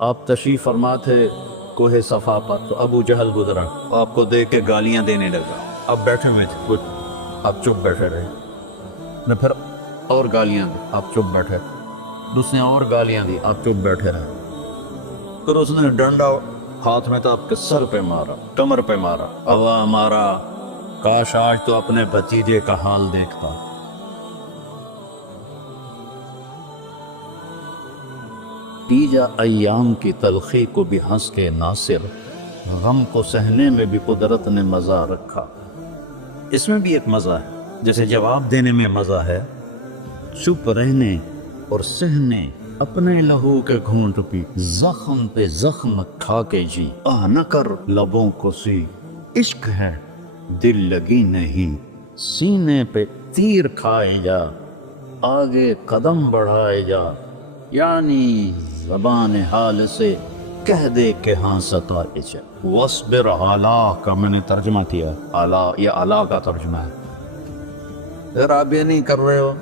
آپ تشریف فرما تھے کوہ صفا پر، تو ابو جہل گزرا، آپ کو دیکھ کے گالیاں دینے لگا۔ آپ بیٹھے ہوئے تھے، کچھ آپ چپ بیٹھے رہے، نے پھر اور گالیاں دی، آپ چپ بیٹھے، اس نے اور گالیاں دی، آپ چپ بیٹھے رہے، پھر اس نے ڈنڈا ہاتھ میں تھا، آپ کے سر پہ مارا، کمر پہ مارا، ہوا مارا، کاش آج تو اپنے بھتیجے کا حال دیکھتا۔ تیجا ایام کی تلخی کو بھی ہنس کے ناصر، غم کو سہنے میں بھی قدرت نے مزہ رکھا۔ اس میں بھی ایک مزہ ہے، جیسے جواب دینے میں مزہ ہے، چپ رہنے اور سہنے اپنے لہو کے گھونٹ پی، زخم پہ زخم کھا کے جی، آہ نہ کر لبوں کو سی، عشق ہے دل لگی نہیں، سینے پہ تیر کھائے جا، آگے قدم بڑھائے جا، یعنی زبان حال سے کہہ دے کہ ہاں ستائے جا۔ وَاصْبِرْ عَلَىٰ کا میں نے ترجمہ کیا، اعلیٰ یہ اعلیٰ کا ترجمہ ہے۔ اگر آپ یہ نہیں کر رہے ہو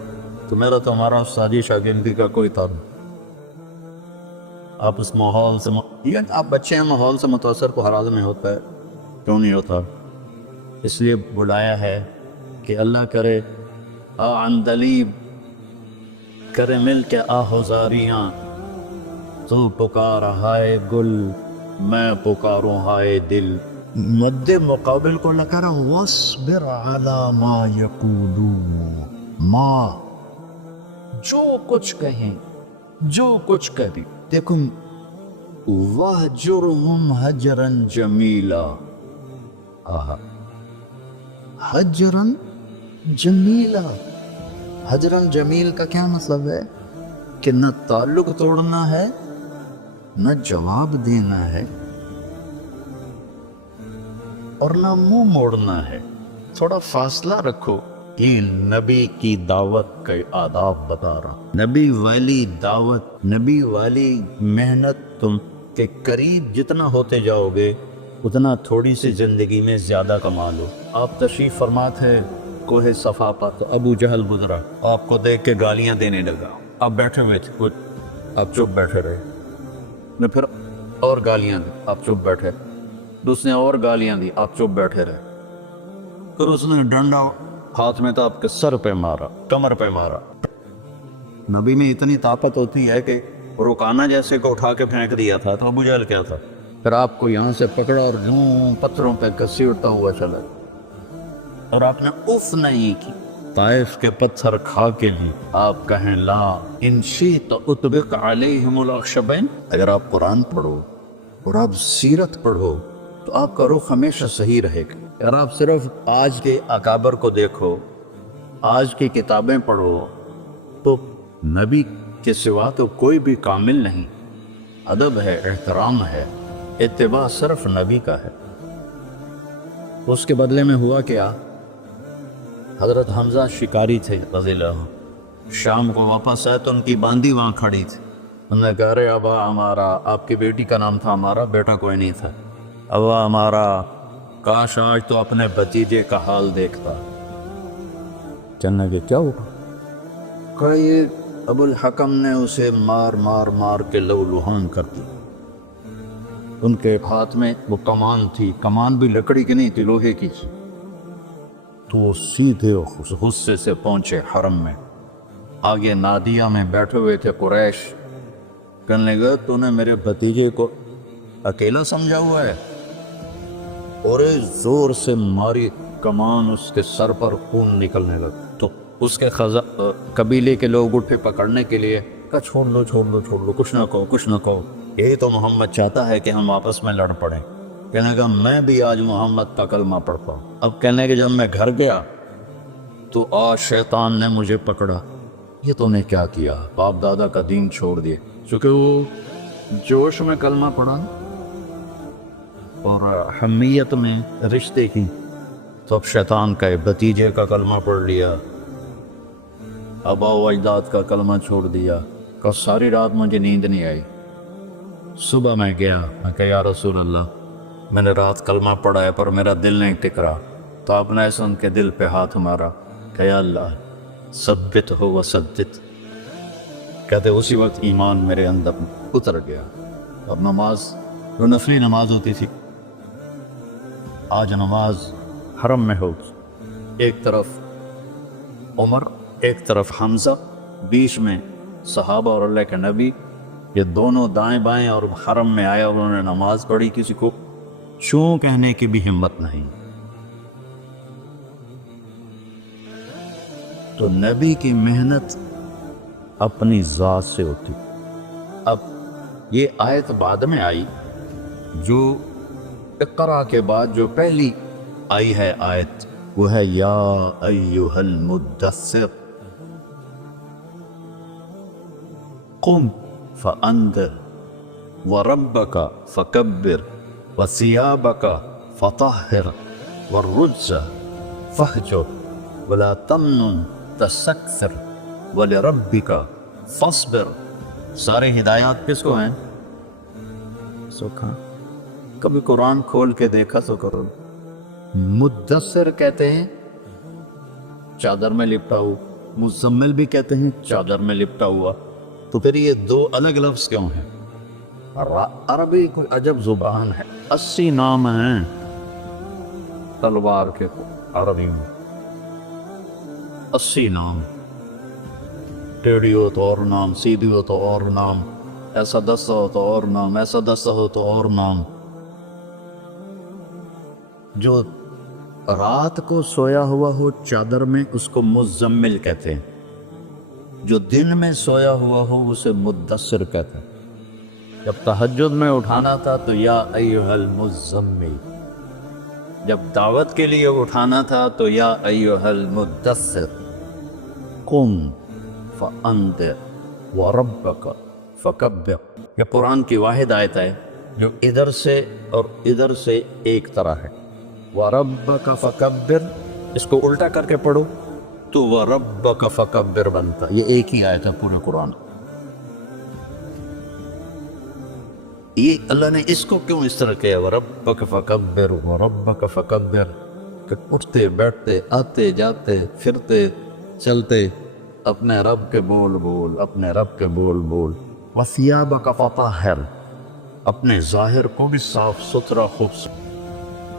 تو میرا تو ہمارا استادی شاگردی کا کوئی تعلق، آپ اس ماحول سے آپ بچے ہیں، ماحول سے متاثر کو ہر آدمی ہوتا ہے، کیوں نہیں ہوتا؟ اس لیے بلایا ہے کہ اللہ کرے عندلیب کرے مل کے آہوزاریاں، تو پکارا ہائے گل میں پکاروں ہائے دل، مد مقابل کو لکھا رہا وَاصْبِرْ عَلَىٰ مَا يَقُولُونَ، ماں جو کچھ کہیں، جو کچھ کہیں، دیکھو وَاهْجُرْهُمْ هَجْرًا جَمِيلًا، حجراً جمیلا، حجراً جمیل کا کیا مطلب ہے کہ نہ تعلق توڑنا ہے، نہ جواب دینا ہے، اور نہ منہ موڑنا ہے، تھوڑا فاصلہ رکھو۔ یہ نبی کی دعوت کے آداب بتا رہا، نبی والی دعوت، نبی والی محنت، تم کے قریب جتنا ہوتے جاؤ گے اتنا تھوڑی سی زندگی میں زیادہ کما لو۔ آپ تشریف فرما تھے کوہ صفا پر، تو ابو جہل گزرا، آپ کو دیکھ کے گالیاں دینے لگا، آپ بیٹھے ہوئے تھے، کچھ آپ چپ بیٹھے رہے، نے پھر اور گالیاں دی، آپ چپ بیٹھے، اس نے اور گالیاں دی، آپ چپ بیٹھے رہے، پھر اس نے ڈنڈا ہاتھ میں تھا، آپ کے سر پہ مارا، کمر پہ مارا۔ نبی میں اتنی طاقت ہوتی ہے کہ رکانا جیسے کو اٹھا کے پھینک دیا تھا، تو ابو جہل کیا تھا، پھر آپ کو یہاں سے پکڑا اور یوں پتھروں پہ گھسیٹتا ہوا چلا، اور آپ نے اف نہیں کی، طائف کے پتھر کھا کے بھی آپ کہیں لا ان شئت اطبق علیہم الاخشبین، اگر آپ قرآن پڑھو اور آپ سیرت پڑھو تو آپ کا رخ ہمیشہ صحیح رہے گا۔ اگر آپ صرف آج کے اکابر کو دیکھو، آج کی کتابیں پڑھو، تو نبی کے سوا تو کوئی بھی کامل نہیں، ادب ہے، احترام ہے، اتباع صرف نبی کا ہے۔ اس کے بدلے میں ہوا کیا، حضرت حمزہ شکاری تھے رضی اللہ عنہ، شام کو واپس آئے تو ان کی باندی وہاں کھڑی تھی، انہوں نے کہا ارے ابا ہمارا، آپ کی بیٹی کا نام تھا ہمارا، بیٹا کوئی نہیں تھا، ابا ہمارا کاش آج تو اپنے بھتیجے کا حال دیکھتا۔ چلنے کے کیا ہوا، کہا یہ ابو الحکم نے اسے مار مار مار کے لہولہان کر دی، ان کے ہاتھ میں وہ کمان تھی، کمان بھی لکڑی کی نہیں تھی، لوہے کی تھی، تو وہ سیدھے غصے سے پہنچے حرم میں، آگے نادیہ میں بیٹھے ہوئے تھے قریش، کہنے لگا تو نے میرے بھتیجے کو اکیلا سمجھا ہوا ہے، اور زور سے ماری کمان، اس کے سر پر خون نکلنے لگا، تو اس کے قبیلے کے لوگ اٹھے پکڑنے کے لیے، کہا چھوڑ لو چھوڑ لو چھوڑ لو، کچھ نہ کہو کچھ نہ کہو، یہی تو محمد چاہتا ہے کہ ہم آپس میں لڑ پڑیں۔ کہنے لگا میں بھی آج محمد کا کلمہ پڑھتا ہوں۔ اب کہنے کہ جب میں گھر گیا تو آج شیطان نے مجھے پکڑا، یہ تو نے کیا کیا، باپ دادا کا دین چھوڑ دیے، چونکہ وہ جوش میں کلمہ پڑھا اور حمیت میں رشتے کی، تو اب شیطان کا بھتیجے کا کلمہ پڑھ لیا، آبا و اجداد کا کلمہ چھوڑ دیا، کہ ساری رات مجھے نیند نہیں آئی، صبح میں گیا، میں کہا یا رسول اللہ میں نے رات کلمہ پڑھا ہے پر میرا دل نہیں ٹک رہا، تو آپ نے ایسا ان کے دل پہ ہاتھ مارا، کہ یا اللہ ثبت ہو وسدد، کہتے اسی وقت ایمان میرے اندر اتر گیا، اور نماز جو نفلی نماز ہوتی تھی، آج نماز حرم میں ہو، ایک طرف عمر، ایک طرف حمزہ، بیچ میں صحابہ اور اللہ کے نبی، یہ دونوں دائیں بائیں اور حرم میں آیا، انہوں نے نماز پڑھی، کسی کو چوں کہنے کی بھی ہمت نہیں۔ تو نبی کی محنت اپنی ذات سے ہوتی۔ اب یہ آیت بعد میں آئی، جو اقرا کے بعد جو پہلی آئی ہے آیت، وہ ہے یا ایھا المدثر قم فانذر وربک فکبر وثیابک فطہر والرجز فہجر ولا تمنن تستکثر ولربک فاصبر۔ سارے ہدایات کس کو ہیں؟ سکھا کبھی قرآن کھول کے دیکھا تو کرو۔ مدثر کہتے ہیں چادر میں لپٹا ہوا، مزمل بھی کہتے ہیں چادر میں لپٹا ہوا، تو پھر یہ دو الگ لفظ کیوں ہیں؟ عربی کوئی عجب زبان ہے، 80 نام ہیں تلوار کے عربی میں، 80 نام، ٹیڑھی ہو تو اور نام، سیدھی ہو تو اور نام، ایسا دستہ ہو تو اور نام، ایسا دستہ ہو تو اور نام۔ جو رات کو سویا ہوا ہو چادر میں اس کو مزمل کہتے ہیں، جو دن میں سویا ہوا ہو اسے مدثر کہتے ہیں۔ جب تہجد میں اٹھانا تھا تو یا ایھا المزمل، جب دعوت کے لیے اٹھانا تھا تو یا ایھا المدثر قم فانذر وربک فکبر۔ یہ قرآن کی واحد آیت ہے جو ادھر سے اور ادھر سے ایک طرح ہے۔ وَرَبَّكَ فَكَبِّرْ، اس کو الٹا کر کے پڑھو تو وَرَبَّكَ فَكَبِّرْ بنتا، یہ ایک ہی آیت ہے پورے قرآن۔ یہ اللہ نے اس کو کیوں اس طرح کیا وَرَبَّكَ فَكَبِّرْ وَرَبَّكَ فَكَبِّرْ، کہ اٹھتے بیٹھتے آتے جاتے پھرتے چلتے اپنے رب کے بول بول، اپنے رب کے بول بول۔ وَثِيَابَكَ فَطَهِّرْ، اپنے ظاہر کو بھی صاف ستھرا خوبصورت